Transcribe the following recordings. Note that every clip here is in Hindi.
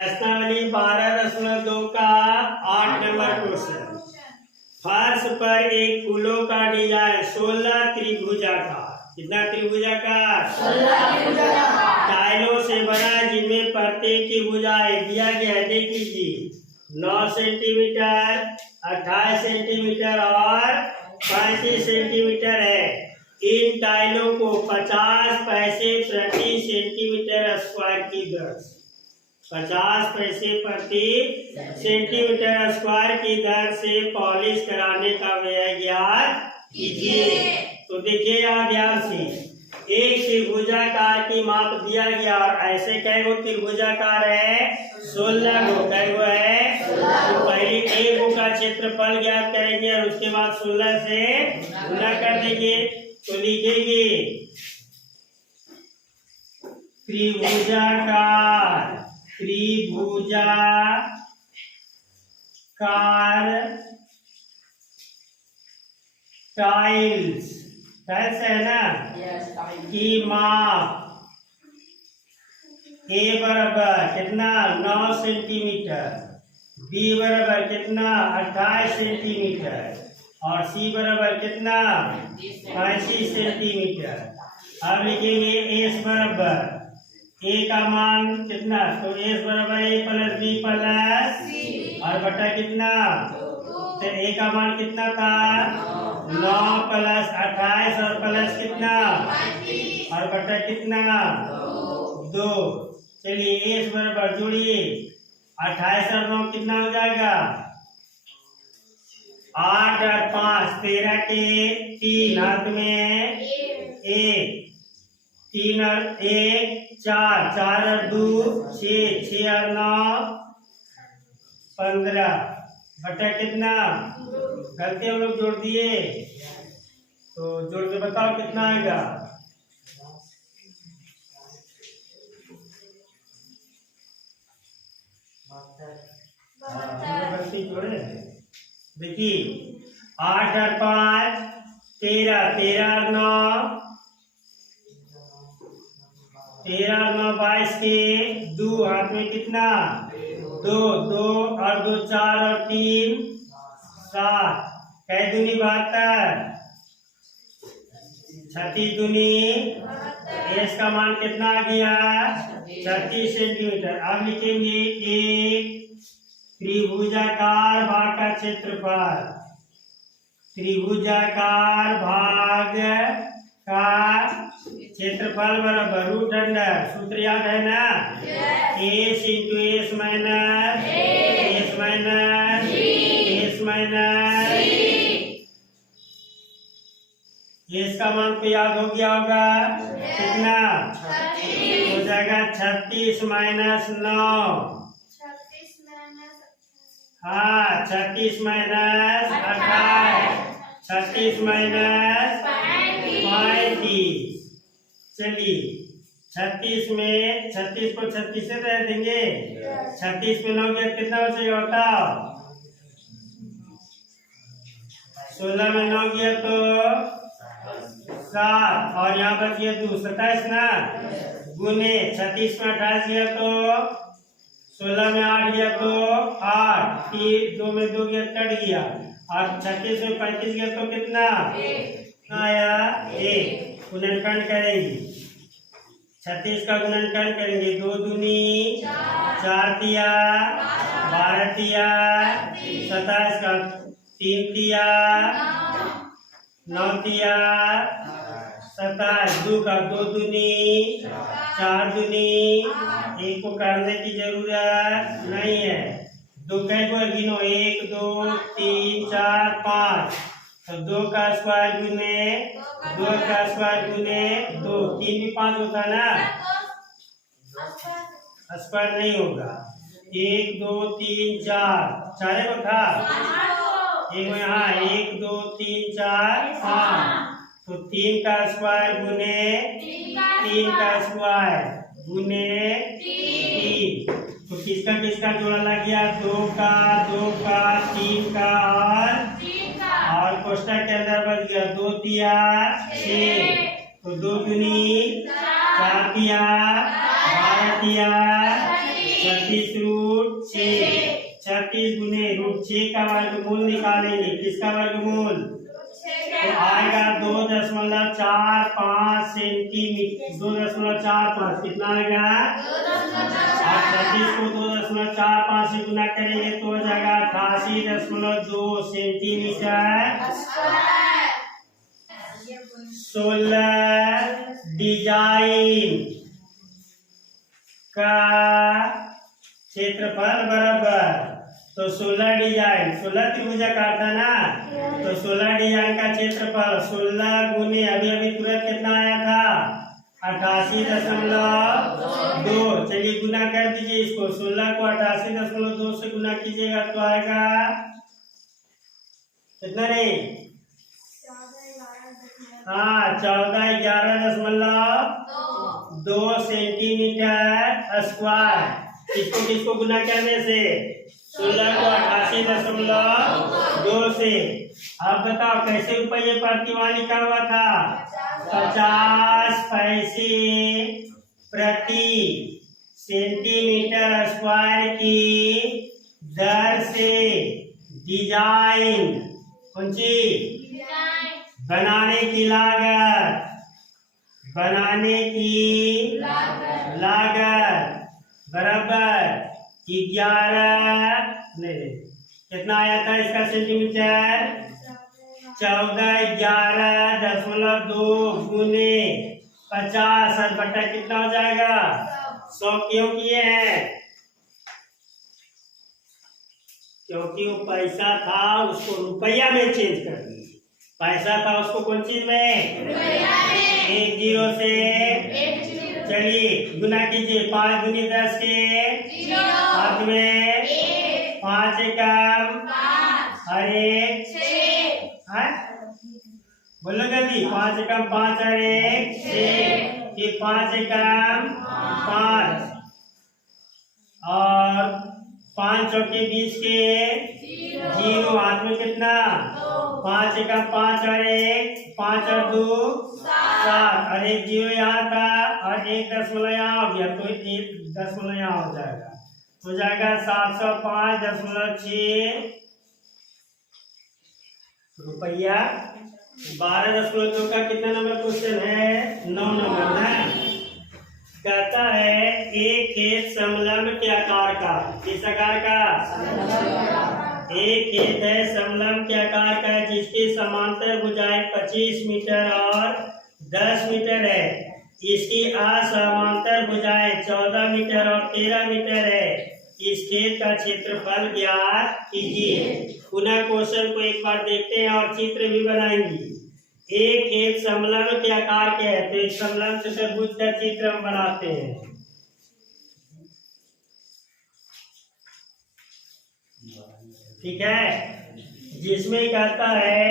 प्रश्नावली 12.2 का 8 नंबर क्वेश्चन। फर्श पर एक फूलों का डिजाइन 16 त्रिभुजाकार। कितना त्रिभुजाकार? 16 त्रिभुजाकार। टाइलों से बना जिनमें प्रत्येक की भुजाएं दिया गया है। देख लीजिए 9 सेंटीमीटर, 28 सेंटीमीटर और 35 सेंटीमीटर है। इन टाइलों को 50 पैसे प्रति सेंटीमीटर स्क्वायर की दर से 50 पैसे प्रति सेंटीमीटर स्क्वायर की दर से पॉलिश कराने का व्यय ज्ञात कीजिए। तो देखिए यहाँ ध्यान से, एक त्रिभुजाकार की माप दिया गया और ऐसे कै गो त्रिभुजाकार है? 16 गो। कै गो है? तो पहले एक गो का क्षेत्रफल ज्ञात करेंगे और उसके बाद 16 से गुणा कर देंगे। तो लिखेंगे त्रिभुजाकार टाइल्स है ना की माप ए बराबर कितना 9 सेंटीमीटर, बी बराबर कितना 28 सेंटीमीटर और सी बराबर कितना 35 सेंटीमीटर। अब लिखेंगे एस बराबर ए का मान कितना? तो एस बराबर ए प्लस बी प्लस और बटा कितना? तो ए का मान कितना था? 9 प्लस 28 और प्लस कितना और बटा कितना? 2। चलिए एस बराबर जोड़िए 28 और 9 कितना हो जाएगा? 8 और 5 13 के 3 हाथ में 1, 3 और 1 4, 4 और 2 6, 6 और 9 15 बटा कितना? गलती हम लोग जोड़ दिए, तो जोड़ के बताओ कितना आएगा? गलती जोड़े। देखिए 8 और 5 13, 13 और 9 13 और 9 22 के 2 हाथ में कितना? 2, 2 और 2 4 और 3 7 कै दूनी 72 36 दूनी एस का मान कितना आ गया? 36 सेंटीमीटर। अब लिखेंगे एक त्रिभुजाकार भाग का क्षेत्रफल। त्रिभुजाकार भाग का क्षेत्रफल बराबर रूट अंडर, सूत्र याद है ना? S into s minus S minus S minus S का मान तो याद हो गया होगा कितना? हो जाएगा 36 माइनस 9। हाँ 36 माइनस 28, 36 माइनस 35। चलिए 36 में 36 को 36 से रह देंगे। 36 में 9 गया कितना बचेगा बताओ? 16 में 9 गया तो 7 और यहाँ बच गया 2 27 ना, गुने 36 में 28 गया तो 16 में 8 गया तो 8, 2 में 2 गया कट गया और 36 में 35 गया तो कितना आया? 1। गुणनखंड करेंगे 36 का गुणनखंड करेंगे 2 दूनी 4 तिया 12 तिया 27 का 3 तिया 9 तिया 27 2 का 2 दूनी 4 दूनी 1 को करने की जरूरत नहीं है। 2 कै को गिनो 1 2 3 4 5 तो 2 का स्क्वायर गुने 2 का स्क्वायर गुने 2, 3 भी 5 होता ना, स्क्वायर नहीं होगा। 1 2 3 4 चारे को था एक यहाँ 1 2 3 4 5 तो 3 का स्क्वायर गुने 3 का स्क्वायर गुने 3 तो किसका किसका जोड़ा लग गया? 2 का 3 का और कोष्ठक के अंदर बच गया 2 तिया 6 तो 2 दूनी 4 तिया 12 तिया 36 रूट 6, 36 गुने रूट 6 का वर्गमूल निकालेंगे। किसका वर्गमूल? तो आएगा 2.45 सेंटीमीटर। 2.45 कितना आएगा? 36 को 2.45 से गुना करेंगे तो हो जाएगा 88.2 सेंटीमीटर। 16 डिजाइन का क्षेत्रफल बराबर, तो 16 डिजाइन 16 त्रिभुजाकार था ना, तो 16 डिजाइन का क्षेत्रफल 16 गुने अभी तुरंत कितना आया था? 88.2। चलिए गुना कर दीजिए इसको। 16 को 88.2 से गुना कीजिएगा तो आएगा कितना? नहीं, हाँ, 1411.2 सेंटीमीटर स्क्वायर। किसको किसको गुना करने से? 16 को 88.2 से। अब बताओ कैसे रुपये प्रति वहाँ लिखा हुआ था? 50 पैसे प्रति सेंटीमीटर स्क्वायर की दर से डिजाइन, कौन सी? बनाने की लागत, बनाने की लागत बराबर 11, नहीं, कितना आया था इसका सेंटीमीटर? 1411.2 गुने 50 और बटा कितना हो जाएगा? 100 क्यों किए हैं? क्योंकि वो पैसा था उसको रुपया में चेंज कर दिए। पैसा था उसको कौन चीज में? 1 0 से। चलिए गुना कीजिए। 5 गुनी 10 के हाथ में 5 एकम और 1 बोलो जल्दी। 5 एकम 5 और 1 6, फिर 5 एकम 5 और 5 चौके 20 के 0, हाथ में कितना? 5 एकम 5 और 1 5 और 2 7 और 1 0 यहाँ था और 1 दशमलव यहाँ हो गया तो 1 दशमलव यहाँ हो जाएगा। हो जाएगा 705.6 रुपया। 12.2 का कितना नंबर क्वेश्चन है? 9 नंबर ना। कहता है एक खेत समलंब के आकार का, किस आकार का? एक खेत है समलंब के आकार का जिसकी समांतर भुजाएं 25 मीटर और 10 मीटर है। इसकी असमांतर भुजाएं 14 मीटर और 13 मीटर है। इस खेत का क्षेत्रफल ज्ञात कीजिए। पुनः क्वेश्चन को एक बार देखते हैं और चित्र भी बनाएंगे। एक खेत समलंब के आकार के है तो एक समलंब चतुर्भुज का चित्र हम बनाते हैं। ठीक है, जिसमें कहता है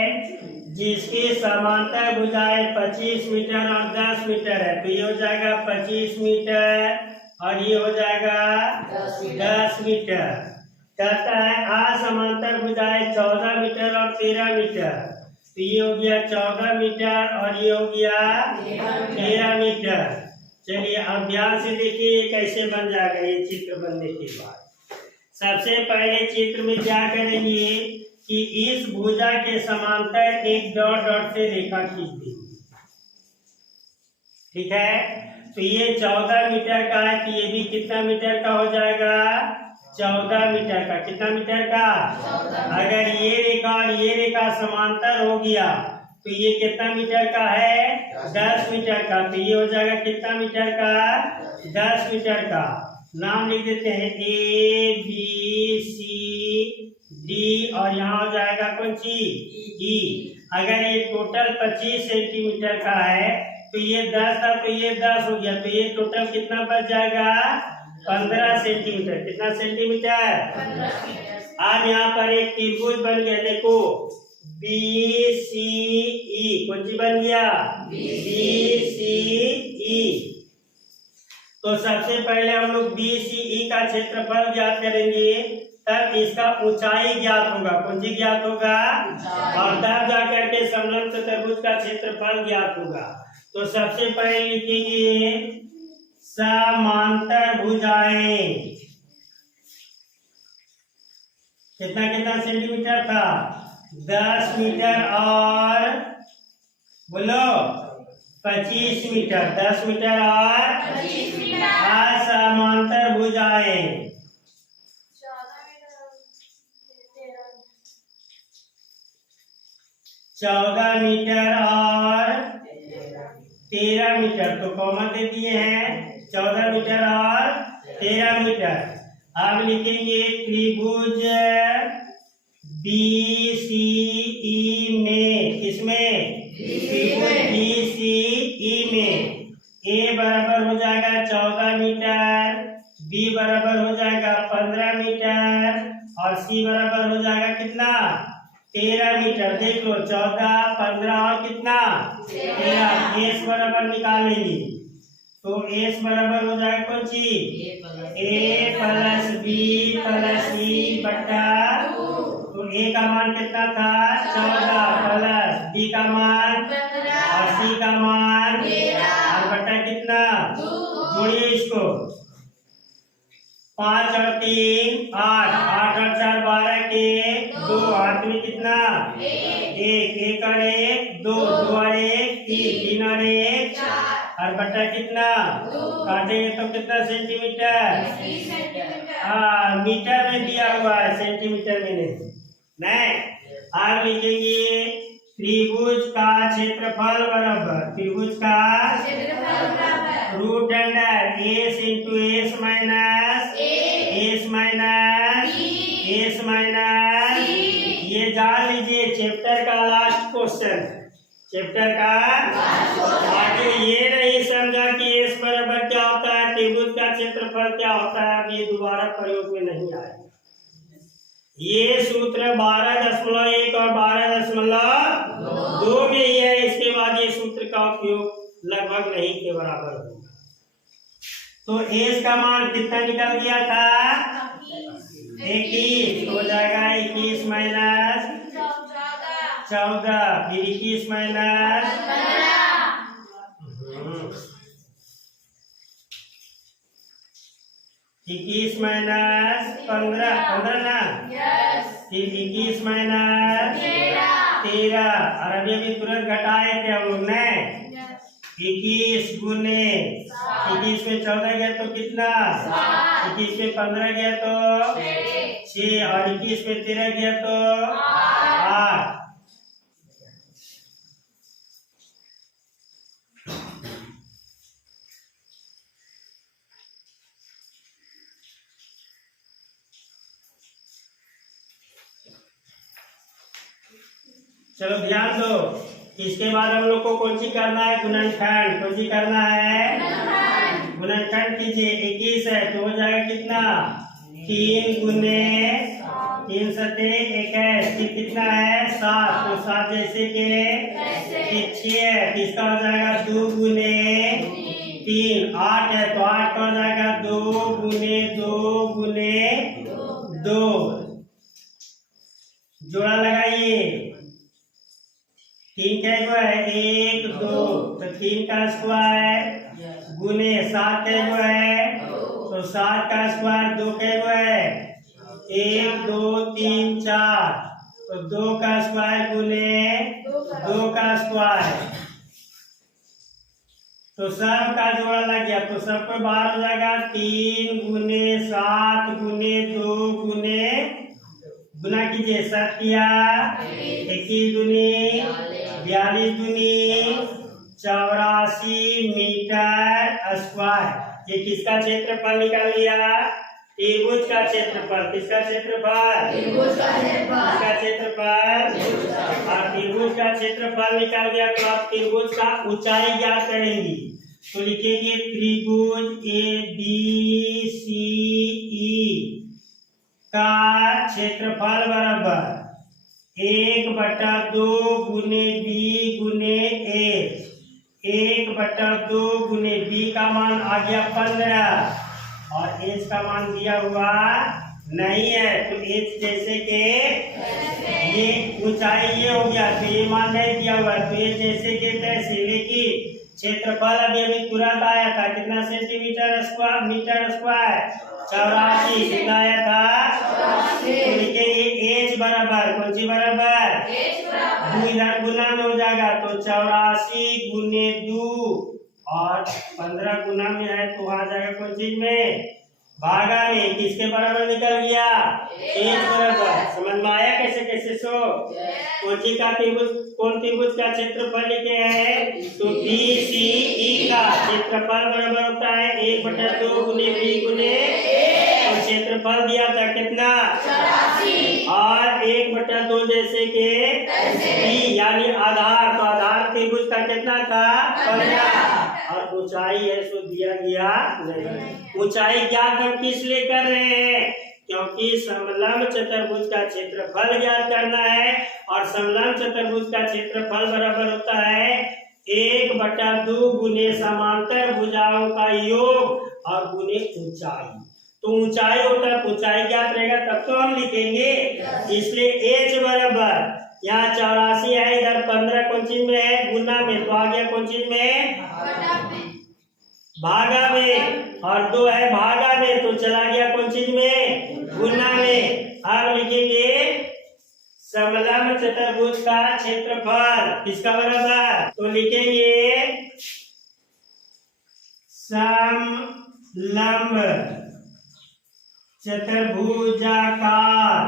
जिसकी समांतर भुजाएं 25 मीटर और 10 मीटर है तो ये हो जाएगा 25 मीटर और ये हो जाएगा 10 मीटर। कहता है असमांतर भुजाएं 14 मीटर और 13 मीटर तो ये हो गया 14 मीटर और ये हो गया 13 मीटर। चलिए अब ध्यान से देखिए ये कैसे बन जाएगा। ये चित्र बनने के बाद सबसे पहले चित्र में क्या करेंगे कि इस भुजा के समांतर एक डॉट डॉट से रेखा खींच देंगे। ठीक है, तो ये 14 मीटर का है तो ये भी कितना मीटर का हो जाएगा? 14 मीटर का। कितना मीटर का? अगर ये रेखा और ये रेखा समांतर हो गया तो ये कितना मीटर का है? 10 मीटर का। तो ये हो जाएगा कितना मीटर का? 10 मीटर का। नाम लिख देते हैं A B C D और यहाँ हो जाएगा कौन सी? E। अगर ये टोटल 25 सेंटीमीटर का है तो ये 10 था तो ये 10 हो गया तो ये टोटल कितना बच जाएगा? 15 सेंटीमीटर। कितना सेंटीमीटर? अब यहाँ पर एक त्रिभुज बन गया। देखो BCE कौन सी बन गया? BCE। तो सबसे पहले हम लोग BCE का क्षेत्रफल ज्ञात करेंगे तब इसका ऊंचाई ज्ञात होगा। कौन सी ज्ञात होगा? और तब जाकर के समलंब चतुर्भुज का क्षेत्रफल ज्ञात होगा। तो सबसे पहले लिखेंगे समांतर भुजाएं कितना कितना सेंटीमीटर था? 10 मीटर और बोलो 25 मीटर। 10 मीटर और 25 मीटर। असमांतर भुजाएं 14 मीटर और 13 मीटर तो कॉमन दे दिए हैं। 14 मीटर और 13 मीटर। अब लिखेंगे त्रिभुज BCE में, किसमें? त्रिभुज BCE में A बराबर हो जाएगा 14 मीटर, B बराबर हो जाएगा 15 मीटर और C बराबर हो जाएगा कितना? 13 मीटर। देख लो 14, 15 और कितना? 13। S बराबर निकालेंगे तो S बराबर हो जाएगा कौन सी? A plus B plus C बटा, तो A का मान कितना था? 14 प्लस B का मान और C का मान और बटा कितना? जोड़िए इसको। 5 और 3 8, 8 और 4 12 के 2 हाथ में कितना? 1, 1 और 1 2, 2 और 1 3, 3 और 1 और बटा कितना? काटेंगे तो कितना सेंटीमीटर? हाँ, मीटर में दिया हुआ है, सेंटीमीटर में नहीं। आप लिखेंगे त्रिभुज का क्षेत्रफल बराबर, त्रिभुज का root under s into s minus ये जान लीजिए चैप्टर का लास्ट क्वेश्चन। चैप्टर का आगे ये नहीं समझा कि एस बराबर क्या होता है, त्रिभुज का क्षेत्रफल क्या होता है, अब ये दोबारा प्रयोग में नहीं आएगा। ये सूत्र 12.1 और 12.2 में ही है। इसके बाद ये सूत्र का उपयोग लगभग नहीं के बराबर होगा। तो एस का मान कितना निकल गया था? 21 हो जाएगा 21 माइनस 14 फिर 21 माइनस 21 माइनस 15 ना, फिर 21 माइनस 13 और अभी तुरंत घटाए थे हम लोग ने। 21 गुने 21 में 14 गया तो कितना? 21 में 15 गया तो 6 और 21 में 13 गया तो 8। चलो ध्यान दो। इसके बाद हम लोग को कौन सी करना है? गुणनखंड। कौन सी करना है? गुणनखंड कीजिए। 21 है तो हो जाएगा कितना? 3 गुने 3 सते 21 फिर कितना है? 7 तो 7 जैसे के 6 है, इसका हो जाएगा 2 गुने 3। 8 है तो 8 का हो जाएगा 2 गुने 2 गुने 2। जोड़ा लगाइए। 3 का है 1 2 तो 3 का स्क्वायर गुने 7 का है तो 7 का स्क्वायर 2 का है 1 2 3 4 तो 2 का स्क्वायर गुने 2 का स्क्वायर तो सब का जोड़ा लग गया तो सब पे बाहर हो जाएगा 3 गुने 7 गुने 2 गुने गुना कीजिए 7 किया 21 दूनी 42 दूनी 84 मीटर स्क्वायर। ये किसका क्षेत्रफल निकाल लिया? त्रिभुज का क्षेत्रफल। किसका क्षेत्रफल? इसका क्षेत्रफल। और त्रिभुज का क्षेत्रफल निकाल दिया तो आप त्रिभुज का ऊंचाई ज्ञात करेंगी तो लिखेंगे त्रिभुज ABCE का क्षेत्रफल बराबर 1/2 गुने B गुने A। 1/2 गुने B का मान आ गया 15 और H का मान दिया हुआ नहीं है तो H जैसे के ये ऊंचाई ये हो गया तो ये मान नहीं दिया हुआ तो ये जैसे के तैसे। लेकिन क्षेत्रफल अभी तुरंत आया था कितना सेंटीमीटर स्क्वायर मीटर स्क्वायर? 84। कितना आया था? तो लिखेंगे बराबर कौन सी बराबर दो, इधर गुना में हो जाएगा तो 84 गुने 2 और 15 गुना में है तो आ जाएगा कौन चीज में भागा में। किसके बराबर निकल गया 1 बराबर। समझ में आया कैसे कैसे सो कौन त्रिभुज का क्षेत्रफल लिखे हैं तो BCE का क्षेत्रफल बराबर होता है 1/2 गुने B गुने और क्षेत्रफल दिया था कितना 84 और 1/2 जैसे के B यानी आधार तो आधार त्रिभुज का कितना था 15 और ऊंचाई है सो दिया गया नहीं। ऊंचाई ज्ञात हम किस लिए कर रहे हैं क्योंकि समलंब चतुर्भुज का क्षेत्रफल ज्ञात करना है और समलंब चतुर्भुज का क्षेत्रफल बराबर होता है 1/2 गुने समांतर भुजाओं का योग और गुने ऊंचाई। तो ऊंचाई होता है ऊंचाई ज्ञात रहेगा तब तो हम लिखेंगे इसलिए H बराबर यहाँ 84 है इधर 15 कौन चीज में है गुना में तो आ गया कौन चीज में भागा में और 2 है भागा में तो चला गया कौन चीज में गुना में। अब लिखेंगे समलंब चतुर्भुज का क्षेत्रफल किसका बराबर तो लिखेंगे समलंब चतुर्भुजाकार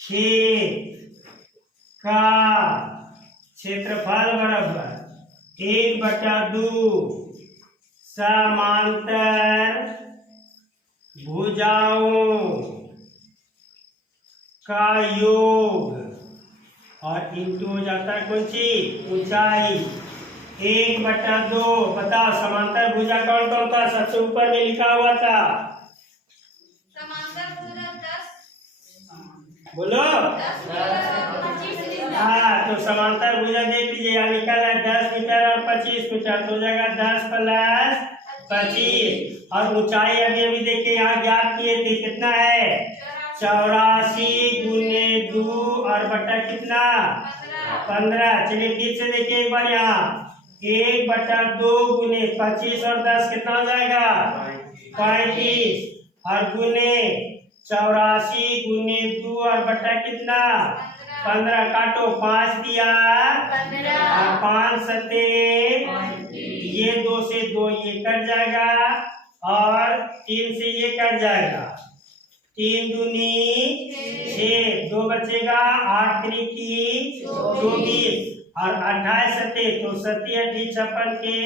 क्षेत्र का क्षेत्रफल बराबर 1/2 समांतर भुजाओं का योग और इंटू हो जाता है कौन सी ऊंचाई 1/2। बताओ समांतर भुजा कौन कौन था सबसे ऊपर में लिखा हुआ था समांतर भुजा 10 बोलो 10 हाँ तो समांतर भुजा देख लीजिए यहाँ निकल है 10 मीटर और 25 मीटर तो हो जाएगा 10 + 25 और ऊंचाई अभी अभी देखिए यहाँ ज्ञात किए थे कितना है 84 गुने 2 और बटा कितना 15। चलिए फिर से देखिए एक बार यहाँ 1/2 गुने 25 और 10 कितना हो जाएगा 35 और गुने 84 गुने 2 और बटा कितना 15 काटो 5 दिया 5 सते ये 2 से 2 ये कट जाएगा और 3 से ये कट जाएगा 3 दूनी 6 2 बचेगा 8 त्रिकी 24 और 28 सते तो 27 56 के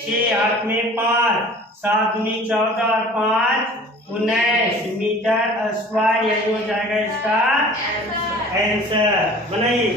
6 8 में 5 7 दूनी 14 और 5 19 मीटर स्क्वायर यही हो जाएगा इसका आंसर। बनाइए।